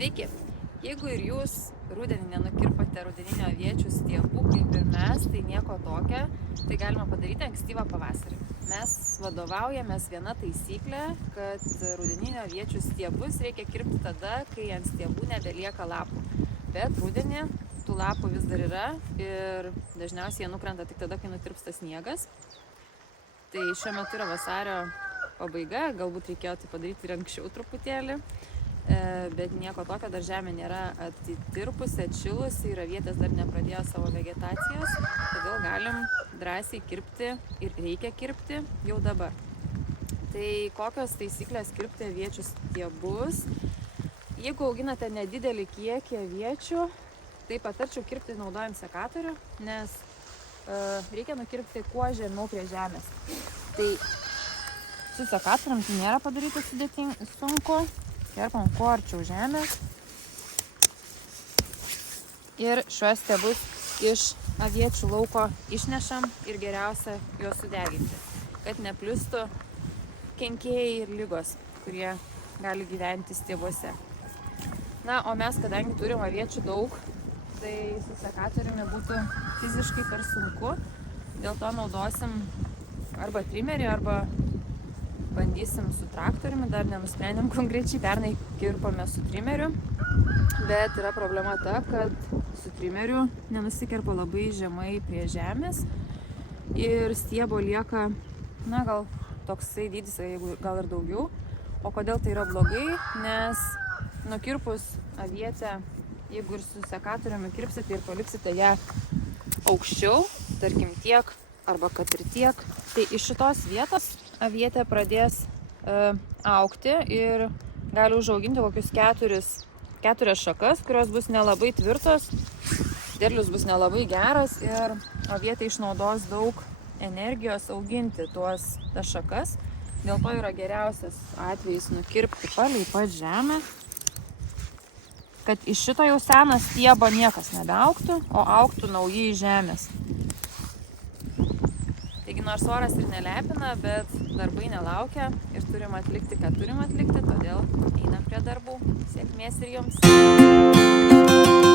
Sveiki! Jeigu ir jūs rudenį nenukirpote rudeninio aviečių stiebų kaip ir mes, tai nieko tokio, tai galima padaryti ankstyvą pavasarį. Mes vadovaujamės viena taisyklė, kad rudeninio aviečių stiebus reikia kirpti tada, kai ant stiebų nebelieka lapų. Bet rudenį tų lapų vis dar yra ir dažniausiai jie nukrenta tik tada, kai nutirpsta sniegas. Tai šiuo metu yra vasario pabaiga, galbūt reikėjo tai padaryti ir anksčiau truputėlį. Bet nieko tokio, dar žemė nėra atitirpusi, atšilusi ir avietės dar nepradėjo savo vegetacijos, todėl galim drąsiai kirpti ir reikia kirpti jau dabar. Tai kokios taisyklės kirpti aviečių stiebus? Jeigu auginate nedidelį kiekį aviečių, tai patarčiau kirpti naudojant sekatorių, nes reikia nukirpti kuo žemiau prie žemės. Tai su sekatorium tai nėra padaryti sunku. Kerpam kuo arčiau žemės ir šiuos stiebus iš aviečių lauko išnešam ir geriausia juos sudeginti, kad neplistų kenkėjai ir ligos, kurie gali gyventi stiebuose. Na, o mes, kadangi turim aviečių daug, tai su sekatoriumi būtų fiziškai per sunku, dėl to naudosim arba trimerį, arba bandysim su traktoriumi, dar nenusprendėm konkrečiai, pernai kirpome su trimeriu, bet yra problema ta, kad su trimeriu nenusikerpa labai žemai prie žemės ir stiebo lieka, na gal toksai dydis, jeigu gal ir daugiau. O kodėl tai yra blogai? Nes nukirpus avietę, jeigu ir su sekatoriumi kirpsite ir paliksite ją aukščiau, tarkim tiek arba kad ir tiek, tai iš šitos vietos avietė pradės augti ir gali užauginti kokius keturias šakas, kurios bus nelabai tvirtos, derlius bus nelabai geras ir avietė išnaudos daug energijos auginti tas šakas. Dėl to yra geriausias atvejis nukirpti palei pat žemę, kad iš šito jau seno stiebo niekas nebeaugtų, o augtų naujai iš žemės. Taigi nors oras ir nelepina, bet darbai nelaukia ir turim atlikti, ką turim atlikti, todėl einam prie darbų. Sėkmės ir jums!